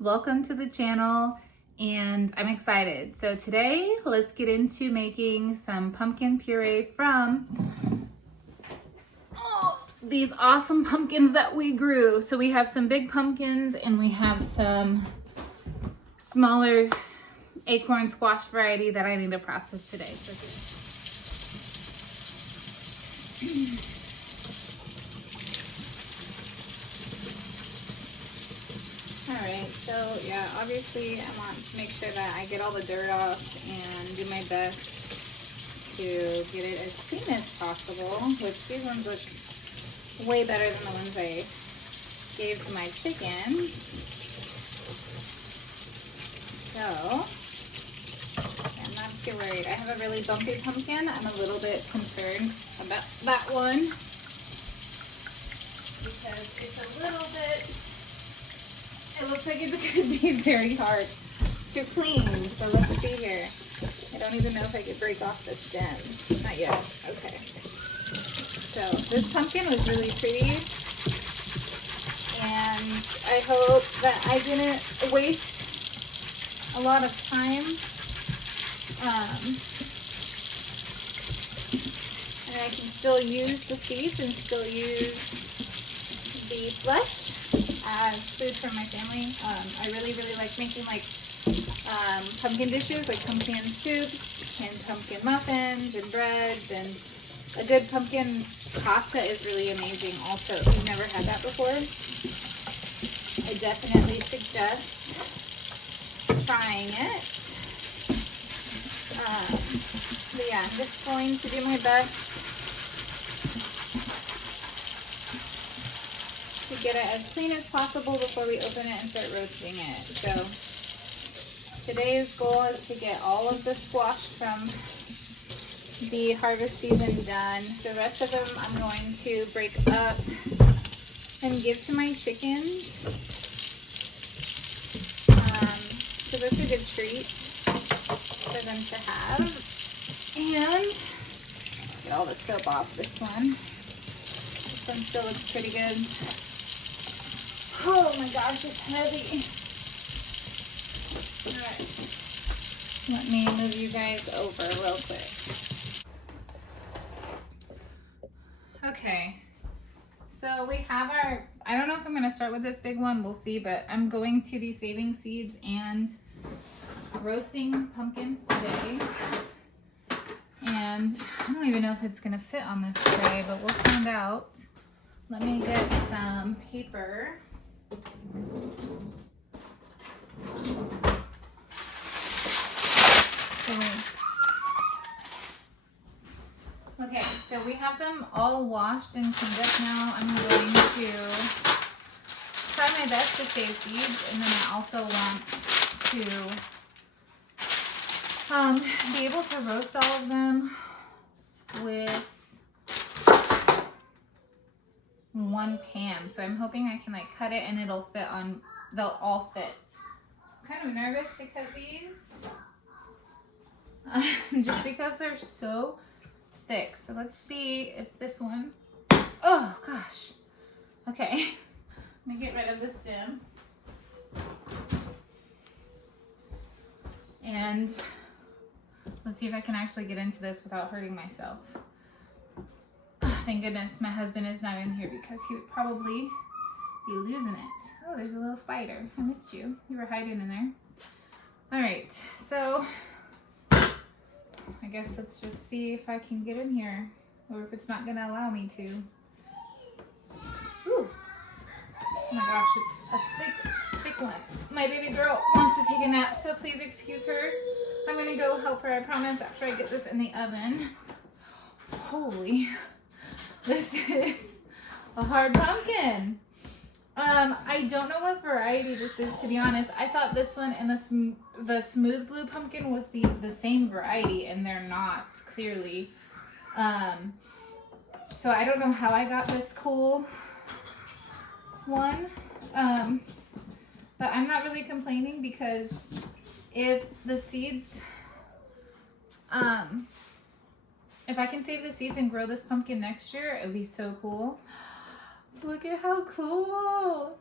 Welcome to the channel, and I'm excited. So today, let's get into making some pumpkin puree from these awesome pumpkins that we grew. So we have some big pumpkins and we have some smaller acorn squash variety that I need to process today. Alright, so yeah, obviously I want to make sure that I get all the dirt off and do my best to get it as clean as possible, which these ones look way better than the ones I gave to my chickens. So, I'm not too worried. I have a really bumpy pumpkin. I'm a little bit concerned about that one because it's a little bit... It looks like it's going to be very hard to clean. So let's see here. I don't even know if I could break off the stem. Not yet. Okay. So this pumpkin was really pretty. And I hope that I didn't waste a lot of time. And I can still use the seeds and still use the flesh as food for my family. I really like making like pumpkin dishes, like pumpkin soups and pumpkin muffins and breads, and a good pumpkin pasta is really amazing also. If you've never had that before, I definitely suggest trying it. But yeah, I'm just going to do my best to get it as clean as possible before we open it and start roasting it. So today's goal is to get all of the squash from the harvest season done. The rest of them I'm going to break up and give to my chickens. So that's a good treat for them to have. And get all the soap off this one. This one still looks pretty good. Oh my gosh, it's heavy. Alright. Let me move you guys over real quick. Okay. So we have our, I don't know if I'm going to start with this big one, we'll see, but I'm going to be saving seeds and roasting pumpkins today. And I don't even know if it's going to fit on this tray, but we'll find out. Let me get some paper. Okay, so we have them all washed and cleaned up now. I'm going to try my best to save seeds, and then I also want to be able to roast all of them with one pan. So I'm hoping I can like cut it and it'll fit on, they'll all fit. I'm kind of nervous to cut these just because they're so thick. So let's see if this one, oh gosh. Okay, let me get rid of the stem. And let's see if I can actually get into this without hurting myself. Thank goodness my husband is not in here because he would probably be losing it. Oh, there's a little spider. I missed you. You were hiding in there. All right, so I guess let's just see if I can get in here or if it's not gonna allow me to. Ooh. Oh my gosh, it's a thick one. My baby girl wants to take a nap, so please excuse her. I'm gonna go help her, I promise, after I get this in the oven. Holy. This is a hard pumpkin. I don't know what variety this is, to be honest. I thought this one and the smooth blue pumpkin was the same variety, and they're not, clearly. So I don't know how I got this cool one. But I'm not really complaining because if the seeds, if I can save the seeds and grow this pumpkin next year, it would be so cool. Look at how cool.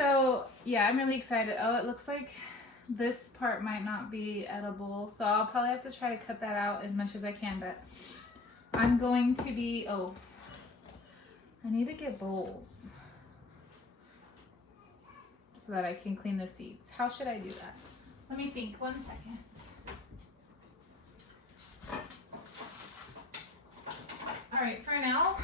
So yeah, I'm really excited. Oh, it looks like this part might not be edible, so I'll probably have to try to cut that out as much as I can, but I'm going to be, oh, I need to get bowls so that I can clean the seeds. How should I do that? Let me think 1 second. All right, for now,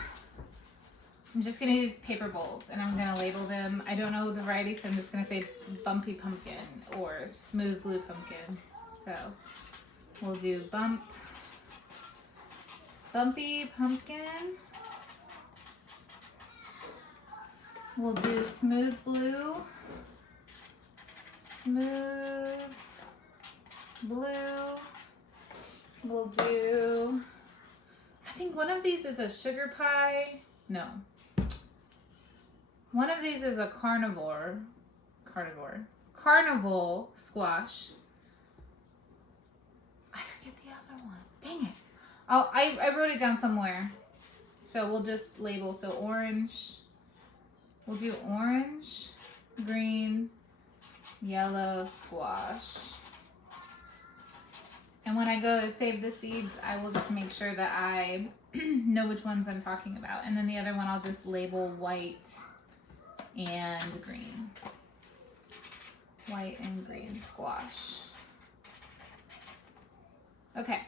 I'm just gonna use paper bowls and I'm gonna label them. I don't know the variety, so I'm just gonna say bumpy pumpkin or smooth blue pumpkin. So we'll do bumpy pumpkin. We'll do smooth blue. Smooth blue. We'll do, I think one of these is a sugar pie. No. One of these is a carnival squash. I forget the other one. Dang it. I wrote it down somewhere. So we'll just label. So orange. We'll do orange, green, yellow squash. And when I go to save the seeds, I will just make sure that I know which ones I'm talking about. And then the other one I'll just label white and green. White and green squash. Okay,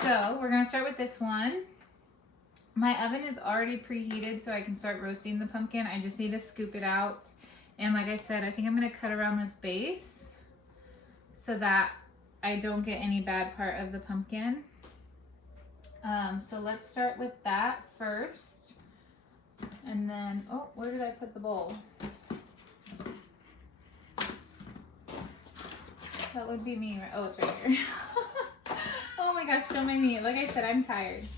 so we're gonna start with this one. My oven is already preheated so I can start roasting the pumpkin. I just need to scoop it out. And like I said, I think I'm gonna cut around this base so that I don't get any bad part of the pumpkin. So let's start with that first. And then, oh, where did I put the bowl? That would be me, right? Oh, it's right here. Oh my gosh, don't mind me. Like I said, I'm tired.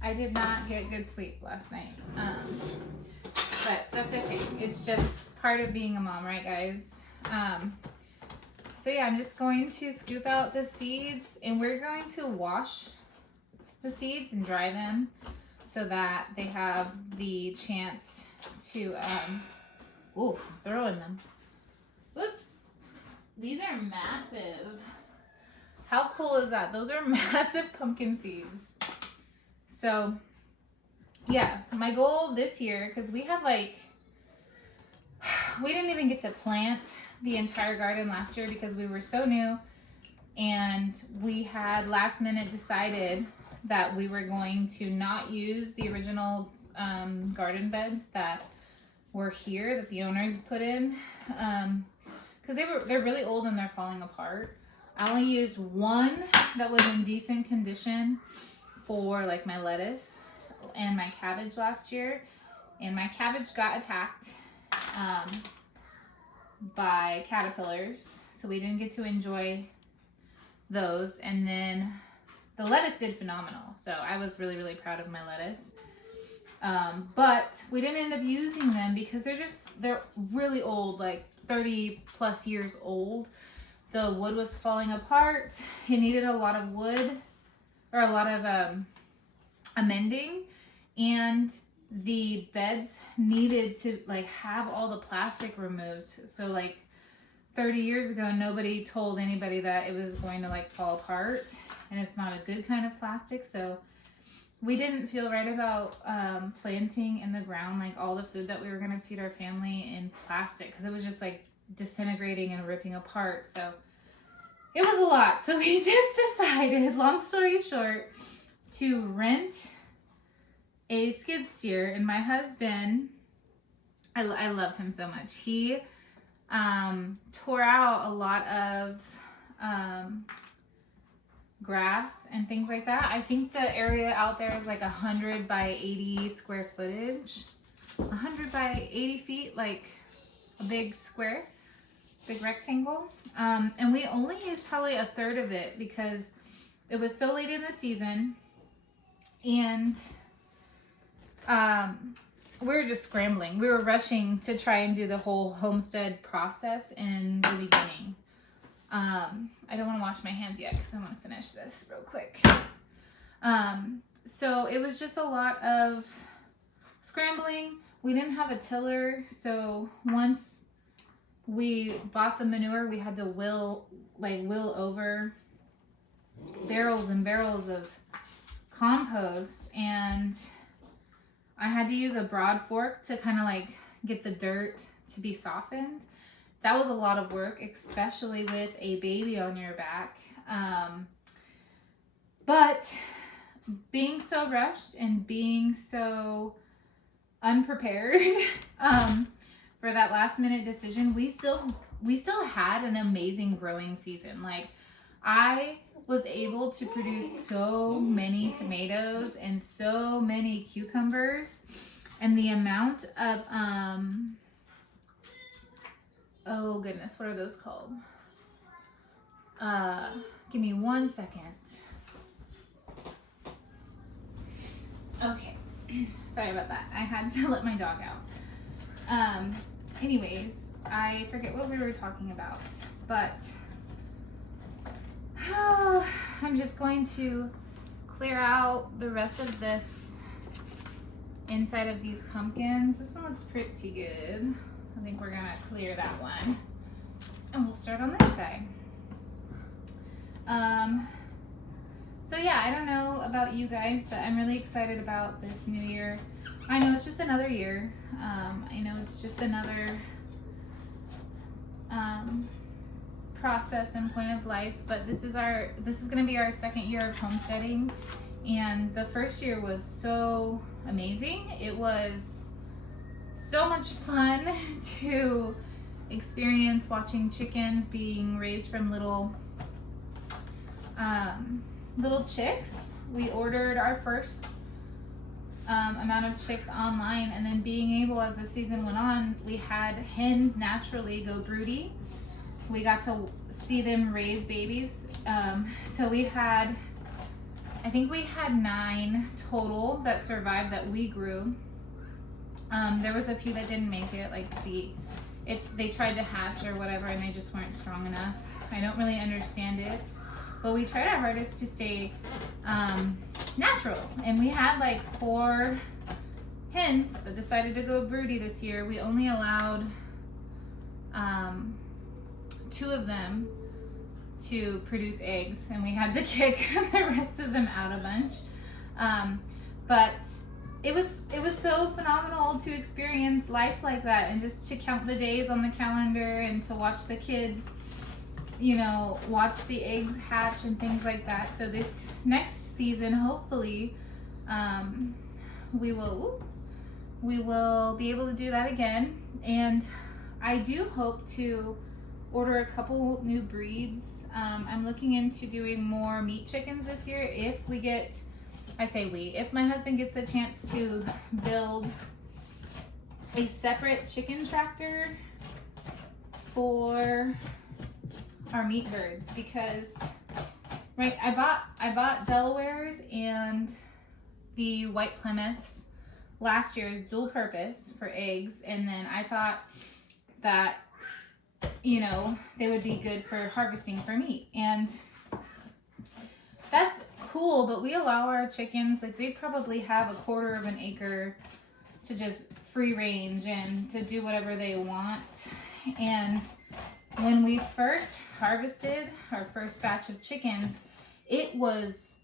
I did not get good sleep last night. But that's okay. It's just part of being a mom, right guys? So yeah, I'm just going to scoop out the seeds and we're going to wash the seeds and dry them so that they have the chance to, oh, I'm throwing them. Whoops. These are massive. How cool is that? Those are massive pumpkin seeds. So yeah, my goal this year, because we have like, we didn't even get to plant the entire garden last year because we were so new, and we had last minute decided that we were going to not use the original garden beds that were here that the owners put in because they're really old and they're falling apart. I only used one that was in decent condition for like my lettuce and my cabbage last year, and my cabbage got attacked by caterpillars, so we didn't get to enjoy those. And then the lettuce did phenomenal, so I was really, really proud of my lettuce. But we didn't end up using them because they're really old, like 30 plus years old. The wood was falling apart. It needed a lot of wood, or a lot of amending, and the beds needed to like have all the plastic removed. So like 30 years ago, nobody told anybody that it was going to like fall apart, and it's not a good kind of plastic. So we didn't feel right about planting in the ground like all the food that we were going to feed our family in plastic, because it was just like disintegrating and ripping apart. So it was a lot. So we just decided, long story short, to rent a skid steer. And my husband, I love him so much. He tore out a lot of grass and things like that. I think the area out there is like 100 by 80 square footage. 100 by 80 feet, like a big square, big rectangle. And we only used probably a third of it because it was so late in the season, and we were just scrambling. We were rushing to try and do the whole homestead process in the beginning. I don't want to wash my hands yet because I want to finish this real quick. So it was just a lot of scrambling. We didn't have a tiller, so once we bought the manure, we had to wheel over barrels and barrels of compost, and I had to use a broad fork to kind of like get the dirt to be softened. That was a lot of work, especially with a baby on your back. But being so rushed and being so unprepared for that last minute decision, we still had an amazing growing season. Like, I was able to produce so many tomatoes and so many cucumbers, and the amount of oh goodness, what are those called? Give me 1 second. Okay, sorry about that. I had to let my dog out. Anyways, I forget what we were talking about, but I'm just going to clear out the rest of this inside of these pumpkins. This one looks pretty good. I think we're gonna clear that one, and we'll start on this guy. So yeah, I don't know about you guys, but I'm really excited about this new year. I know it's just another year. I know it's just another process and point of life, but this is going to be our second year of homesteading, and the first year was so amazing. It was so much fun to experience watching chickens being raised from little chicks. We ordered our first amount of chicks online, and then being able, as the season went on, we had hens naturally go broody. We got to see them raise babies. So I think we had 9 total that survived that we grew. There was a few that didn't make it, like they tried to hatch or whatever, and they just weren't strong enough. I don't really understand it, but we tried our hardest to stay natural. And we had like 4 hens that decided to go broody this year. We only allowed 2 of them to produce eggs, and we had to kick the rest of them out a bunch. But it was so phenomenal to experience life like that, and just to count the days on the calendar and to watch the kids, watch the eggs hatch and things like that. So this next season, hopefully, we will be able to do that again. And I do hope to order a couple new breeds. I'm looking into doing more meat chickens this year if my husband gets the chance to build a separate chicken tractor for our meat birds, because I bought Delawares and the white Plymouths last year as dual purpose for eggs, and then I thought that they would be good for harvesting for meat, and that's cool. But we allow our chickens, they probably have a 1/4 of an acre to just free range and to do whatever they want. And when we first harvested our first batch of chickens, it was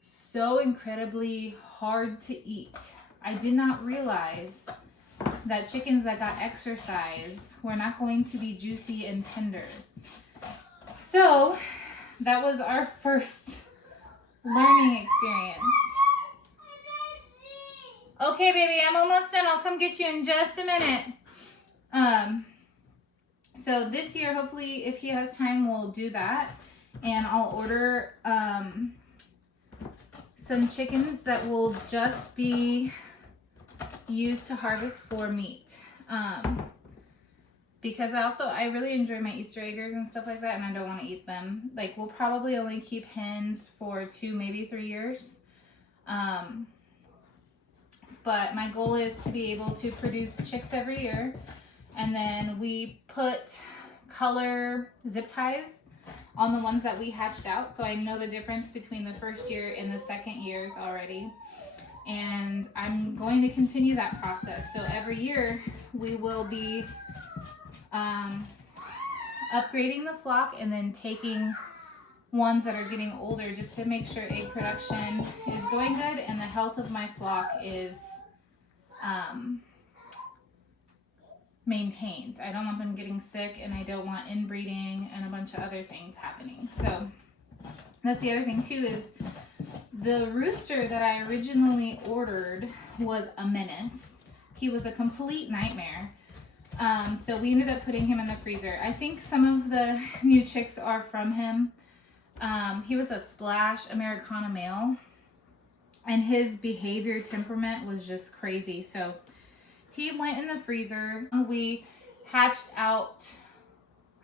so incredibly hard to eat. I did not realize that chickens that got exercise were not going to be juicy and tender. So that was our first learning experience. Okay, baby, I'm almost done. I'll come get you in just a minute. So this year, hopefully, if he has time, we'll do that. And I'll order some chickens that will just be used to harvest for meat. Because I really enjoy my Easter eggers and stuff like that, and I don't want to eat them. We'll probably only keep hens for 2, maybe 3 years. But my goal is to be able to produce chicks every year. And then we put color zip ties on the ones that we hatched out. So I know the difference between the first year and the second years already. And I'm going to continue that process. So every year we will be upgrading the flock and then taking ones that are getting older just to make sure egg production is going good and the health of my flock is maintained. I don't want them getting sick, and I don't want inbreeding and a bunch of other things happening. So that's the other thing too, is the rooster that I originally ordered was a menace. He was a complete nightmare. So we ended up putting him in the freezer. I think some of the new chicks are from him. He was a splash Americana male, and his behavior temperament was just crazy. So he went in the freezer. We hatched out,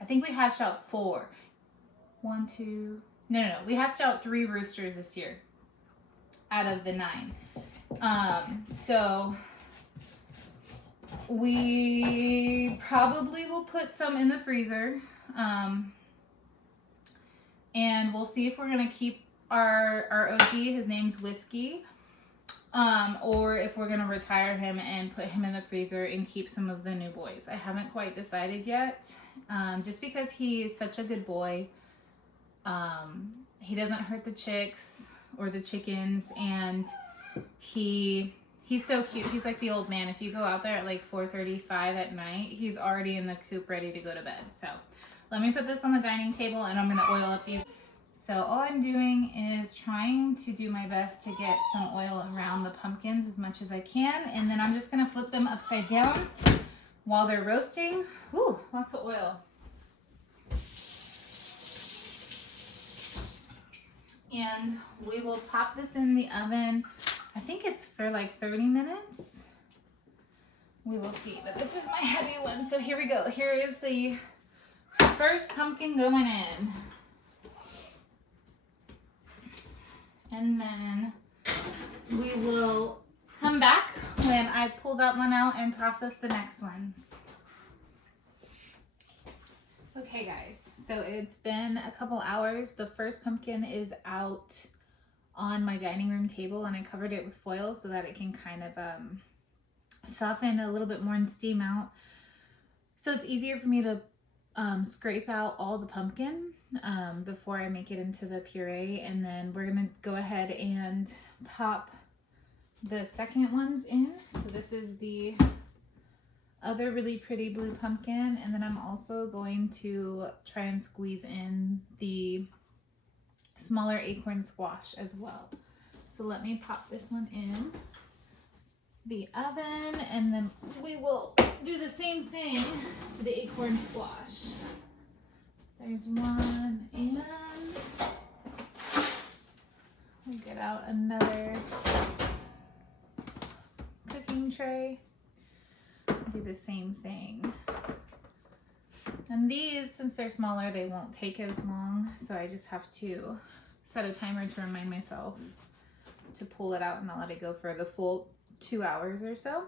I think we hatched out 4. We hatched out 3 roosters this year out of the 9. So we probably will put some in the freezer. And we'll see if we're gonna keep our OG, his name's Whiskey, or if we're gonna retire him and put him in the freezer and keep some of the new boys. I haven't quite decided yet, just because he is such a good boy. He doesn't hurt the chicks or the chickens, and he's so cute. He's like the old man. If you go out there at like 4:35 at night, he's already in the coop ready to go to bed. So let me put this on the dining table, and I'm gonna oil up these. So all I'm doing is trying to do my best to get some oil around the pumpkins as much as I can, and then I'm just gonna flip them upside down while they're roasting. Ooh, lots of oil. And we will pop this in the oven. I think it's for like 30 minutes. We will see, but this is my heavy one. So here we go. Here is the first pumpkin going in. And then we will come back when I pull that one out and process the next ones. Okay guys, so it's been a couple hours. The first pumpkin is out on my dining room table, and I covered it with foil so that it can kind of soften a little bit more and steam out. So it's easier for me to scrape out all the pumpkin before I make it into the puree, and then we're gonna go ahead and pop the second ones in. So this is the other really pretty blue pumpkin, and then I'm also going to try and squeeze in the smaller acorn squash as well. So let me pop this one in the oven, and then we will do the same thing to the acorn squash. There's one, and we'll get out another cooking tray. Do the same thing. And these, since they're smaller, they won't take as long, so I just have to set a timer to remind myself to pull it out, and I'll let it go for the full 2 hours or so.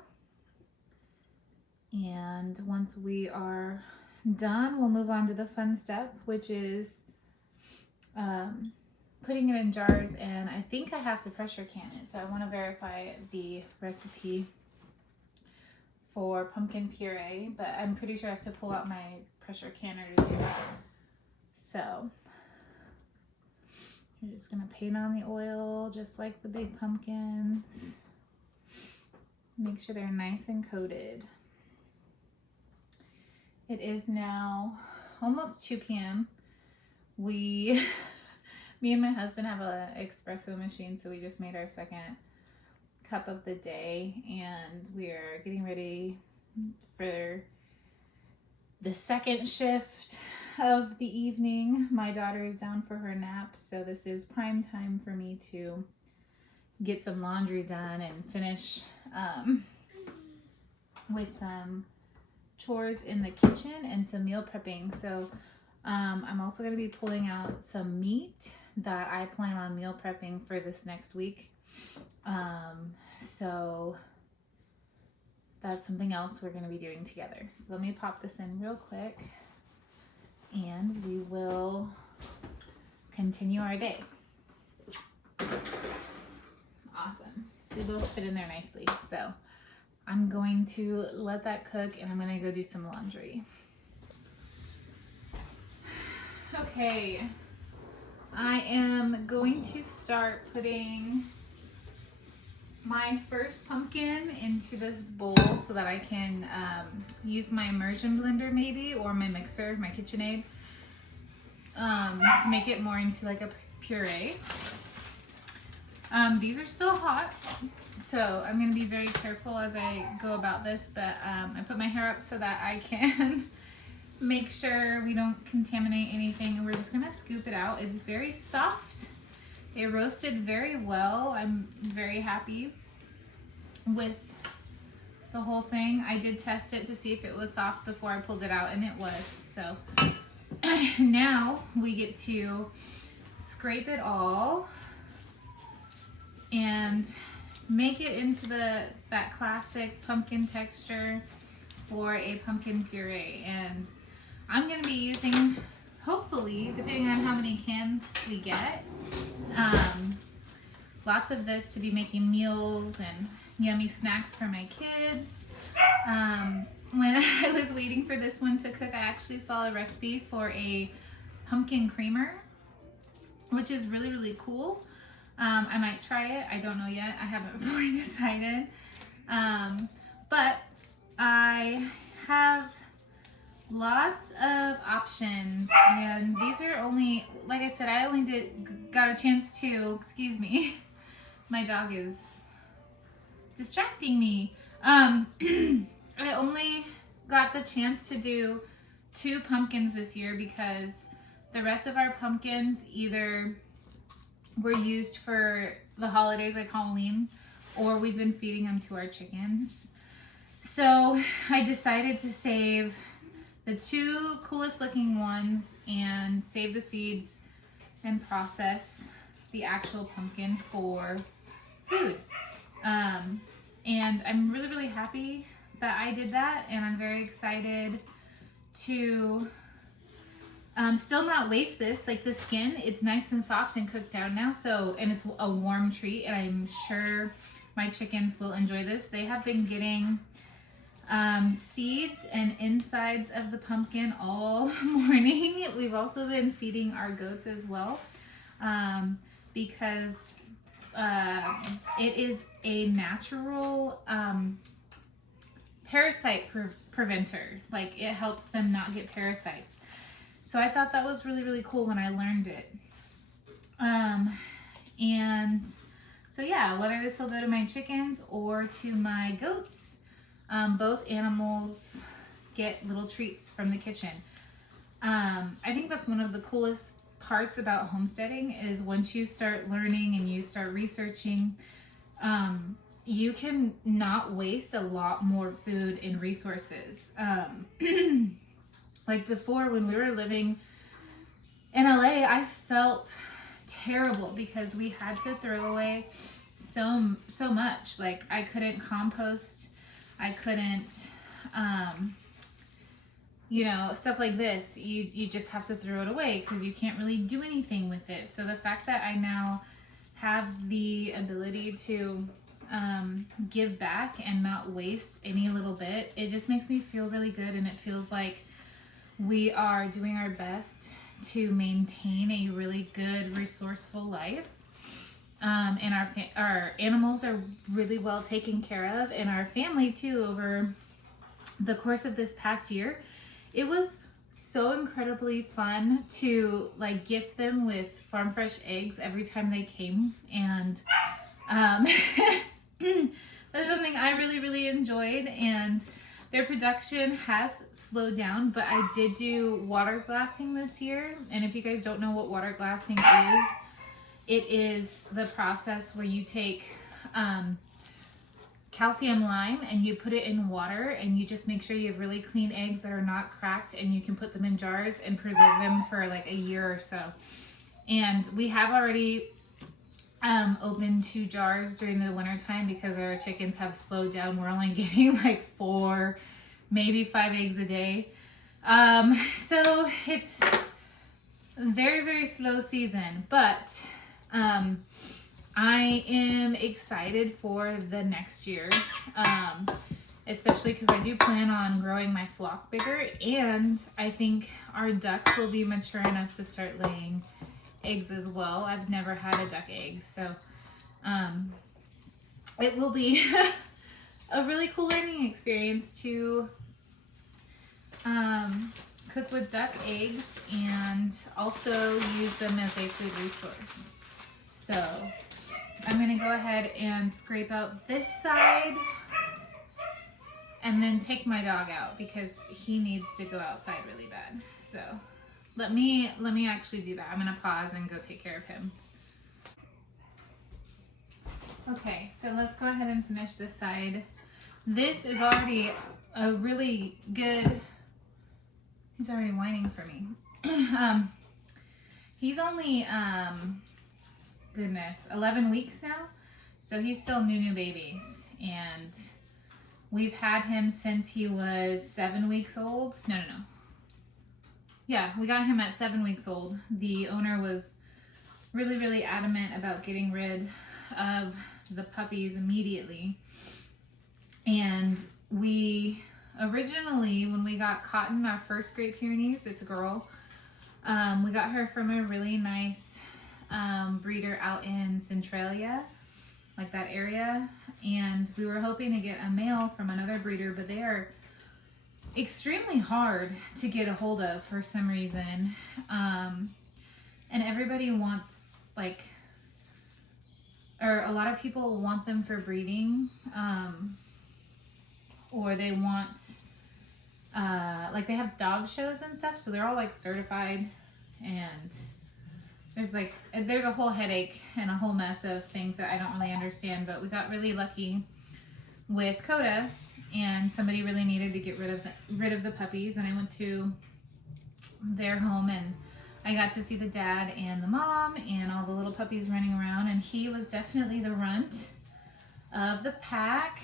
And once we are done, we'll move on to the fun step, which is putting it in jars, and I think I have to pressure can it, so I want to verify the recipe for pumpkin puree, but I'm pretty sure I have to pull out my pressure canner to do that. So you're just gonna paint on the oil just like the big pumpkins. Make sure they're nice and coated. It is now almost 2 p.m. Me and my husband have an espresso machine, so we just made our second cup of the day, and we're getting ready for the second shift of the evening. My daughter is down for her nap, so this is prime time for me to get some laundry done and finish with some chores in the kitchen and some meal prepping. So I'm also going to be pulling out some meat that I plan on meal prepping for this next week. So that's something else we're going to be doing together. So let me pop this in real quick, and we will continue our day. Awesome. They both fit in there nicely. So I'm going to let that cook, and I'm going to go do some laundry. Okay, I am going to start putting my first pumpkin into this bowl so that I can use my immersion blender maybe, or my mixer, my KitchenAid, to make it more into like a puree. These are still hot, so I'm going to be very careful as I go about this, but I put my hair up so that I can make sure we don't contaminate anything, and we're just going to scoop it out. It's very soft. It roasted very well. I'm very happy with the whole thing. I did test it to see if it was soft before I pulled it out, and it was. So now we get to scrape it all and make it into that classic pumpkin texture for a pumpkin puree. And I'm going to be using, hopefully, depending on how many cans we get, lots of this to be making meals and yummy snacks for my kids. When I was waiting for this one to cook, I actually saw a recipe for a pumpkin creamer, which is really, really cool. I might try it. I don't know yet. I haven't fully decided. But I have lots of options, and these are only, like I said, I only got a chance to, excuse me, my dog is distracting me. I only got the chance to do 2 pumpkins this year because the rest of our pumpkins either were used for the holidays like Halloween, or we've been feeding them to our chickens. So I decided to save the 2 coolest looking ones and save the seeds and process the actual pumpkin for food. And I'm really, really happy that I did that, and I'm very excited to still not waste this. Like, the skin, it's nice and soft and cooked down now, so, and it's a warm treat, and I'm sure my chickens will enjoy this. They have been getting seeds and insides of the pumpkin all morning. We've also been feeding our goats as well, because it is a natural parasite preventer. Like, it helps them not get parasites. So I thought that was really, really cool when I learned it. And so yeah, whether this will go to my chickens or to my goats, both animals get little treats from the kitchen. I think that's one of the coolest parts about homesteading is once you start learning and you start researching, you can not waste a lot more food and resources. Like before, when we were living in LA, I felt terrible because we had to throw away so much. Like, I couldn't compost, I couldn't, you know, stuff like this. You just have to throw it away because you can't really do anything with it. So the fact that I now have the ability to give back and not waste any little bit, it just makes me feel really good, and it feels like we are doing our best to maintain a really good, resourceful life. And our animals are really well taken care of, and our family too. Over the course of this past year, it was so incredibly fun to like gift them with farm fresh eggs every time they came, and that's something I really, really enjoyed. And their production has slowed down, but I did do water glassing this year. And if you guys don't know what water glassing is, it is the process where you take calcium lime and you put it in water, and you just make sure you have really clean eggs that are not cracked, and you can put them in jars and preserve them for like a year or so. And we have already opened 2 jars during the winter time because our chickens have slowed down. We're only getting like 4, maybe 5 eggs a day. So it's a very, very slow season, but I am excited for the next year. especially because I do plan on growing my flock bigger, and I think our ducks will be mature enough to start laying eggs as well. I've never had a duck egg, so it will be a really cool learning experience to cook with duck eggs and also use them as a food resource. So I'm gonna go ahead and scrape out this side and then take my dog out because he needs to go outside really bad. So let me actually do that. I'm gonna pause and go take care of him. Okay, so let's go ahead and finish this side. This is already a really good, he's already whining for me. He's only, goodness, 11 weeks now. So he's still new babies. And we've had him since he was 7 weeks old. No. Yeah, we got him at 7 weeks old. The owner was really adamant about getting rid of the puppies immediately. And we originally, when we got Cotton, our first Great Pyrenees, it's a girl, we got her from a really nice breeder out in Centralia, like that area. And we were hoping to get a male from another breeder, but they are extremely hard to get a hold of for some reason. And everybody wants, like, or a lot of people want them for breeding, or they want, like, they have dog shows and stuff, so they're all like certified, and there's a whole headache and a whole mess of things that I don't really understand. But we got really lucky with Coda, and somebody really needed to get rid of the puppies, and I went to their home and I got to see the dad and the mom and all the little puppies running around, and he was definitely the runt of the pack,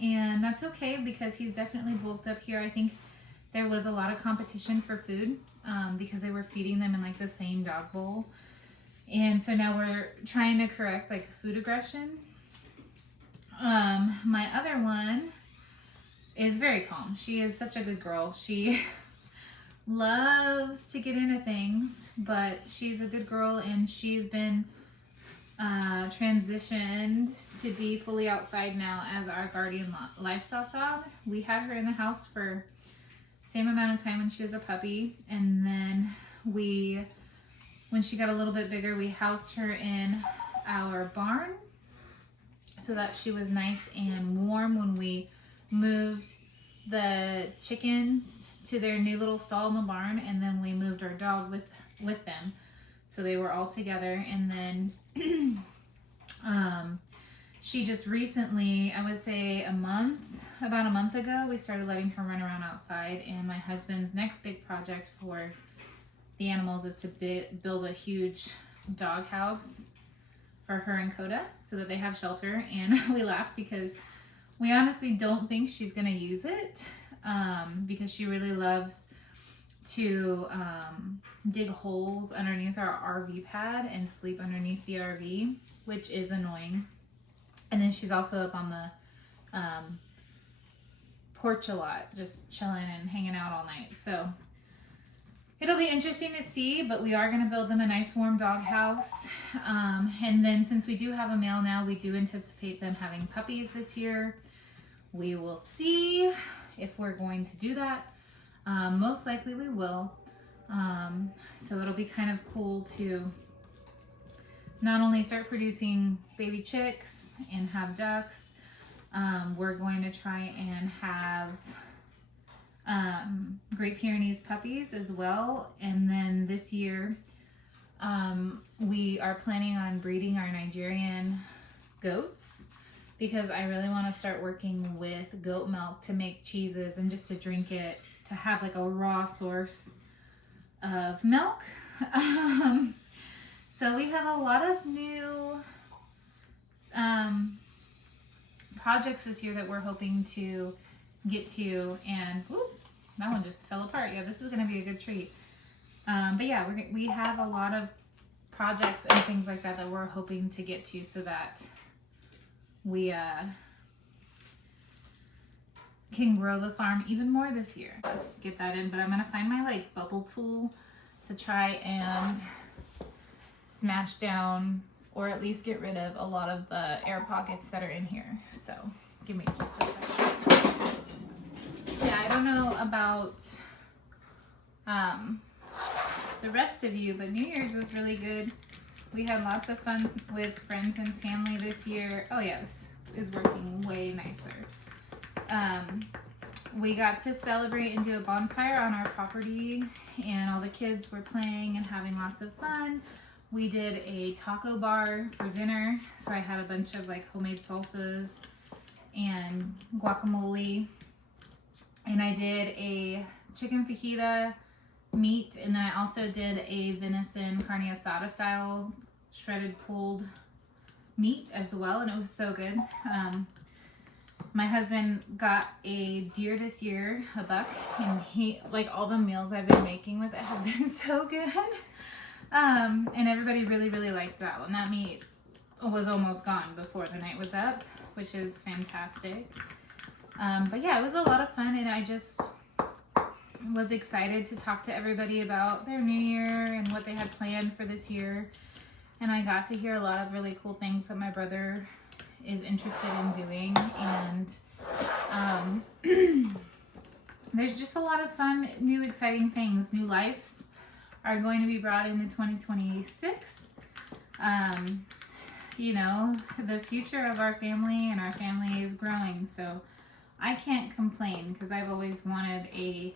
and that's okay because he's definitely bulked up here. I think there was a lot of competition for food because they were feeding them in like the same dog bowl, and so now we're trying to correct like food aggression. My other one is very calm. She is such a good girl. She loves to get into things, but she's a good girl, and she's been transitioned to be fully outside now as our guardian livestock dog. We had her in the house for the same amount of time when she was a puppy, and then when she got a little bit bigger, we housed her in our barn so that she was nice and warm when we moved the chickens to their new little stall in the barn, and then we moved our dog with them, so they were all together. And then she just recently, I would say about a month ago, we started letting her run around outside. And my husband's next big project for the animals is to build a huge dog house for her and Coda so that they have shelter. And we laugh because we honestly don't think she's gonna use it, because she really loves to dig holes underneath our RV pad and sleep underneath the RV, which is annoying. And then she's also up on the porch a lot, just chilling and hanging out all night. So it'll be interesting to see, but we are going to build them a nice warm dog house. And then since we do have a male now, we do anticipate them having puppies this year. We will see if we're going to do that. Most likely we will. So it'll be kind of cool to not only start producing baby chicks and have ducks, we're going to try and have Great Pyrenees puppies as well. And then this year, we are planning on breeding our Nigerian goats, because I really want to start working with goat milk to make cheeses and just to drink it, to have like a raw source of milk. So we have a lot of new projects this year that we're hoping to get to, and whoop, that one just fell apart. Yeah, this is going to be a good treat. But yeah, we have a lot of projects and things like that we're hoping to get to, so that we can grow the farm even more this year. Get that in, but I'm gonna find my like bubble tool to try and smash down or at least get rid of a lot of the air pockets that are in here. So give me just a second. Yeah, I don't know about the rest of you, but New Year's was really good. We had lots of fun with friends and family this year. Oh yeah, this is working way nicer. We got to celebrate and do a bonfire on our property, and all the kids were playing and having lots of fun. We did a taco bar for dinner, so I had a bunch of like homemade salsas and guacamole, and I did a chicken fajita meat, and then I also did a venison carne asada style shredded pulled meat as well, and it was so good. My husband got a deer this year, a buck, and he, like, all the meals I've been making with it have been so good. And everybody really liked that one. That meat was almost gone before the night was up, which is fantastic. But yeah, it was a lot of fun, and I just was excited to talk to everybody about their new year and what they had planned for this year. And I got to hear a lot of really cool things that my brother is interested in doing, and there's just a lot of fun, new, exciting things. New lives are going to be brought into 2026. You know, the future of our family and our family is growing, so I can't complain because I've always wanted a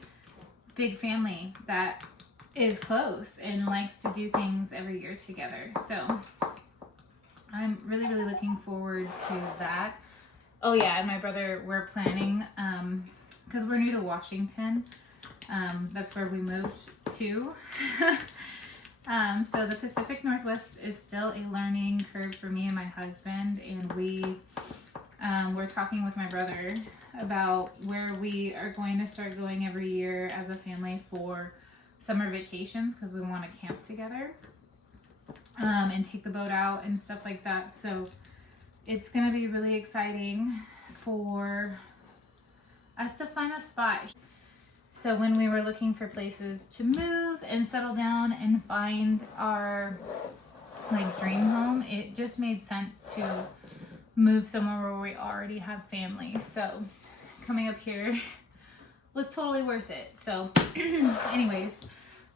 big family that is close and likes to do things every year together. So I'm really looking forward to that. Oh yeah, and my brother, we're planning, because we're new to Washington. That's where we moved to. So the Pacific Northwest is still a learning curve for me and my husband, and we're talking with my brother about where we are going to start going every year as a family for summer vacations, because we want to camp together. And take the boat out and stuff like that. So it's going to be really exciting for us to find a spot. So when we were looking for places to move and settle down and find our like dream home, it just made sense to move somewhere where we already have family. So coming up here was totally worth it. So anyways,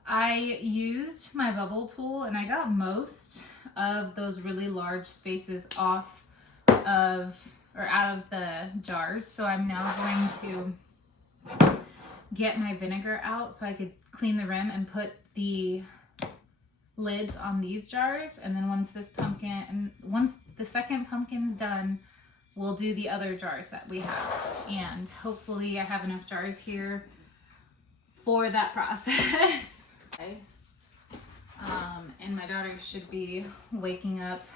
I used my bubble tool and I got most of those really large spaces off of or out of the jars. So I'm now going to get my vinegar out so I could clean the rim and put the lids on these jars. And then once the second pumpkin's done, we'll do the other jars that we have. And hopefully I have enough jars here for that process. And my daughter should be waking up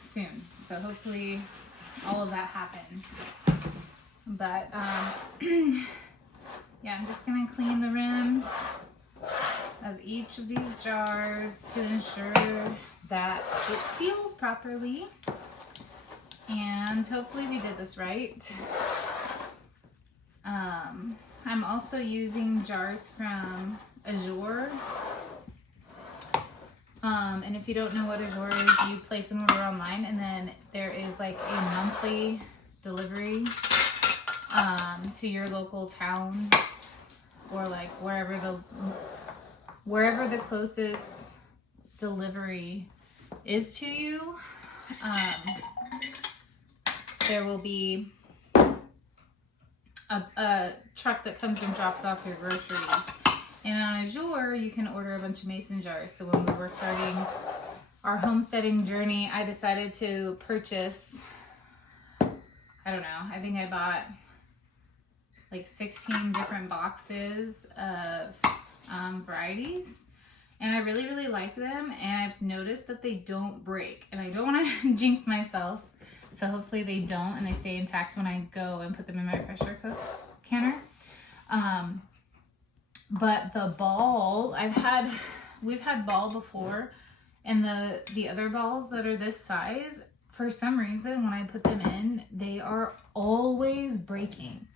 soon, so hopefully all of that happens. But yeah, I'm just gonna clean the rims of each of these jars to ensure that it seals properly, and hopefully we did this right. I'm also using jars from Azure. And if you don't know what Azure is, you place an order online, and then there is like a monthly delivery to your local town, or like wherever the closest delivery is to you. There will be a truck that comes and drops off your groceries. And on Azure, you can order a bunch of mason jars. So when we were starting our homesteading journey, I decided to purchase, I don't know, I think I bought like 16 different boxes of varieties. And I really like them. And I've noticed that they don't break. And I don't want to jinx myself. So hopefully they don't, and they stay intact when I go and put them in my pressure canner. But the ball, we've had ball before, and the other balls that are this size for some reason, when I put them in, they are always breaking.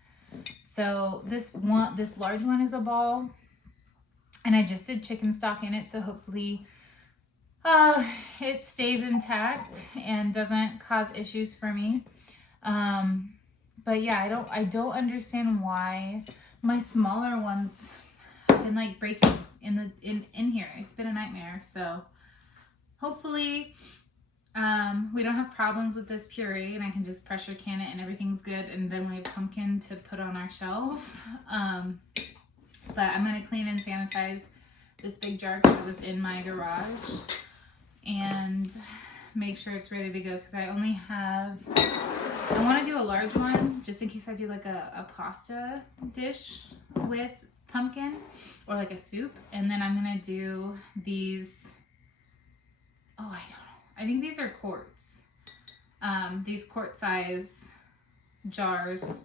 So this large one is a ball, and I just did chicken stock in it, so hopefully it stays intact and doesn't cause issues for me. But yeah, I don't understand why my smaller ones have been like breaking in here. It's been a nightmare. So hopefully we don't have problems with this puree, and I can just pressure can it and everything's good, and then we have pumpkin to put on our shelf. But I'm gonna clean and sanitize this big jar because it was in my garage, and make sure it's ready to go, because I want to do a large one just in case I do like a pasta dish with pumpkin, or like a soup. And then I'm gonna do these, I don't know, I think these are quarts, these quart size jars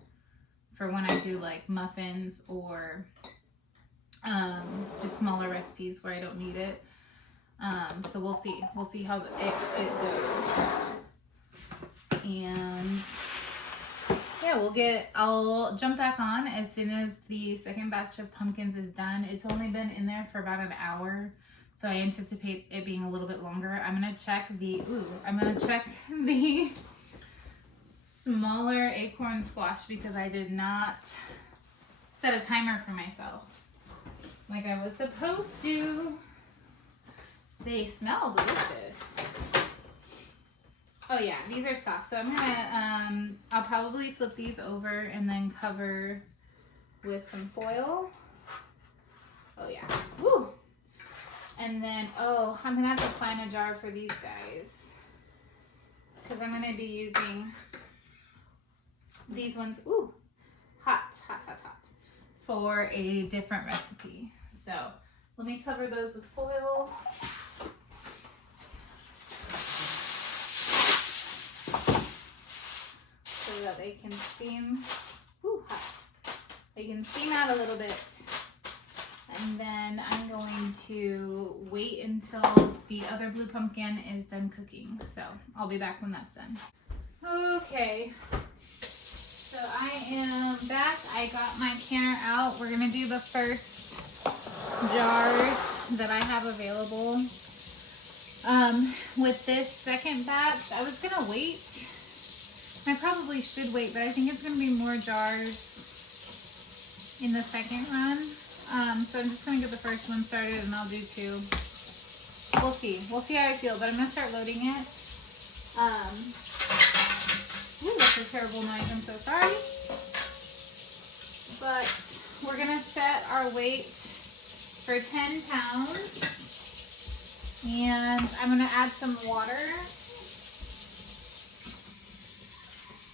for when I do like muffins or just smaller recipes where I don't need it. So we'll see how it goes. And yeah, I'll jump back on as soon as the second batch of pumpkins is done. It's only been in there for about an hour, so I anticipate it being a little bit longer. I'm gonna check the smaller acorn squash because I did not set a timer for myself like I was supposed to. They smell delicious. Oh yeah, these are soft. So I'm gonna, I'll probably flip these over and then cover with some foil. Oh yeah, woo! And then, I'm gonna have to find a jar for these guys, because I'm gonna be using these ones, hot, for a different recipe. So let me cover those with foil. So that they can steam, hot. They can steam out a little bit. And then I'm going to wait until the other blue pumpkin is done cooking. So I'll be back when that's done. Okay, so I am back. I got my canner out. We're gonna do the first jars that I have available. With this second batch, I was gonna wait. I probably should wait, but I think it's gonna be more jars in the second run. So I'm just gonna get the first one started, and I'll do two. We'll see how I feel, but I'm gonna start loading it. That's a terrible noise, I'm so sorry. But we're gonna set our weight for 10 pounds. And I'm gonna add some water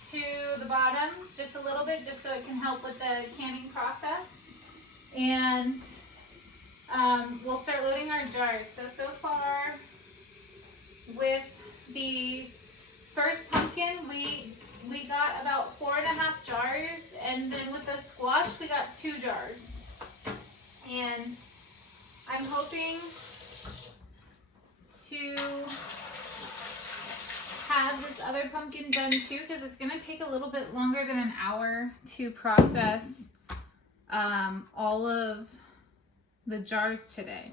to the bottom, just a little bit, just so it can help with the canning process. And we'll start loading our jars. So far with the first pumpkin, we got about 4.5 jars, and then with the squash, we got 2 jars. And I'm hoping to have this other pumpkin done too, because it's going to take a little bit longer than an hour to process all of the jars today.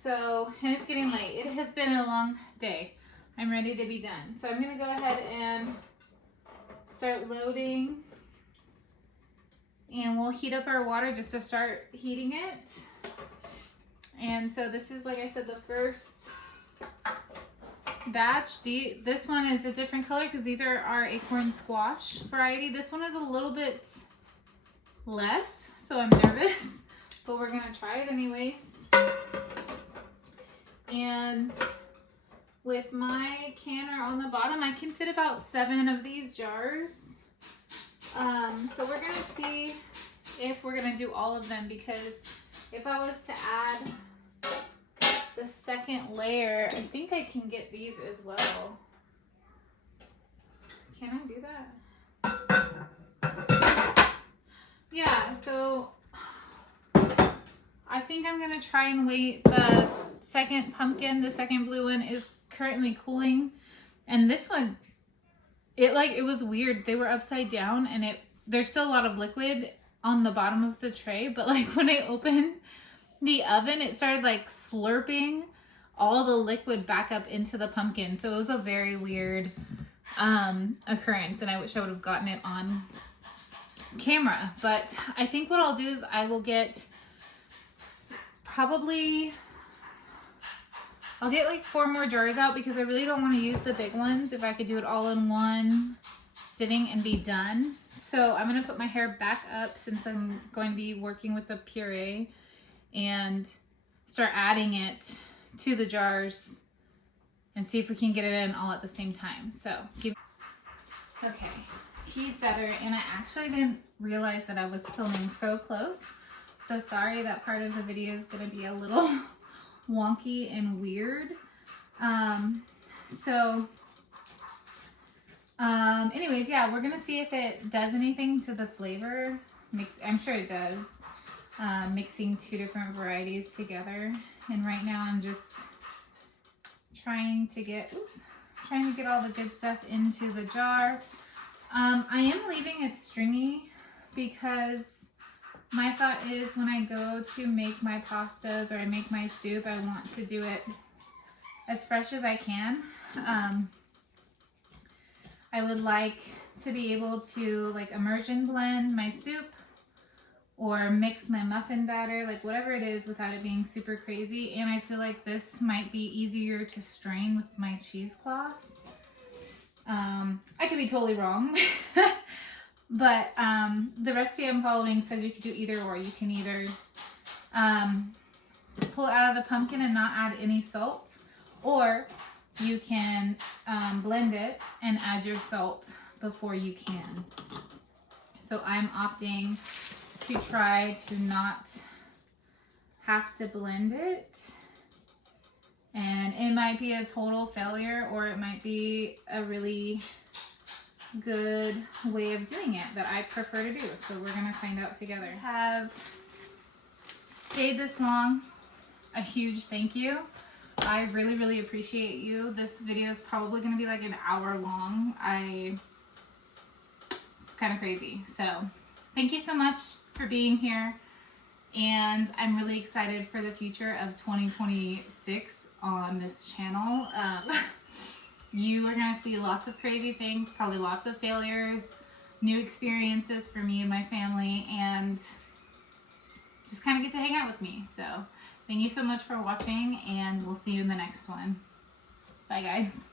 So, and it's getting late. It has been a long day. I'm ready to be done. So I'm going to go ahead and start loading, and we'll heat up our water just to start heating it. And so this is, like I said, the first batch. This one is a different color because these are our acorn squash variety. This one is a little bit less, so I'm nervous, but we're gonna try it anyways. And with my canner on the bottom, I can fit about 7 of these jars. So we're gonna see if we're gonna do all of them, because if I was to add the second layer, I think I can get these as well. Can I do that? Yeah, so I think I'm gonna try and wait. The second pumpkin, the second blue one, is currently cooling, And this one, it was weird. They were upside down, and there's still a lot of liquid on the bottom of the tray, but like when I opened the oven, it started like slurping all the liquid back up into the pumpkin. So it was a very weird occurrence, and I wish I would have gotten it on camera. But I think what I'll do is I will get I'll get like 4 more jars out, because I really don't want to use the big ones. If I could do it all in one sitting and be done. So I'm going to put my hair back up, since I'm going to be working with the puree, and start adding it to the jars and see if we can get it in all at the same time. So, okay, he's better, and I actually didn't realize that I was filming so close. So sorry, that part of the video is going to be a little wonky and weird. Anyways, yeah, we're gonna see if it does anything to the flavor. I'm sure it does. Mixing 2 different varieties together, and right now I'm just trying to get all the good stuff into the jar. I am leaving it stringy, because my thought is when I go to make my pastas or I make my soup, I want to do it as fresh as I can. I would like to be able to like immersion blend my soup or mix my muffin batter, like whatever it is, without it being super crazy. And I feel like this might be easier to strain with my cheesecloth. I could be totally wrong. But the recipe I'm following says you could do either or. You can either pull it out of the pumpkin and not add any salt, or you can blend it and add your salt before you can. So I'm opting to try to not have to blend it. And it might be a total failure, or it might be a really good way of doing it that I prefer to do. So we're gonna find out together. Have stayed this long, a huge thank you. I really, really appreciate you. This video is probably gonna be like an hour long. It's kind of crazy. So thank you so much for being here. And I'm really excited for the future of 2026 on this channel. You are going to see lots of crazy things, probably lots of failures, new experiences for me and my family, and just kind of get to hang out with me. So thank you so much for watching, and we'll see you in the next one. Bye, guys.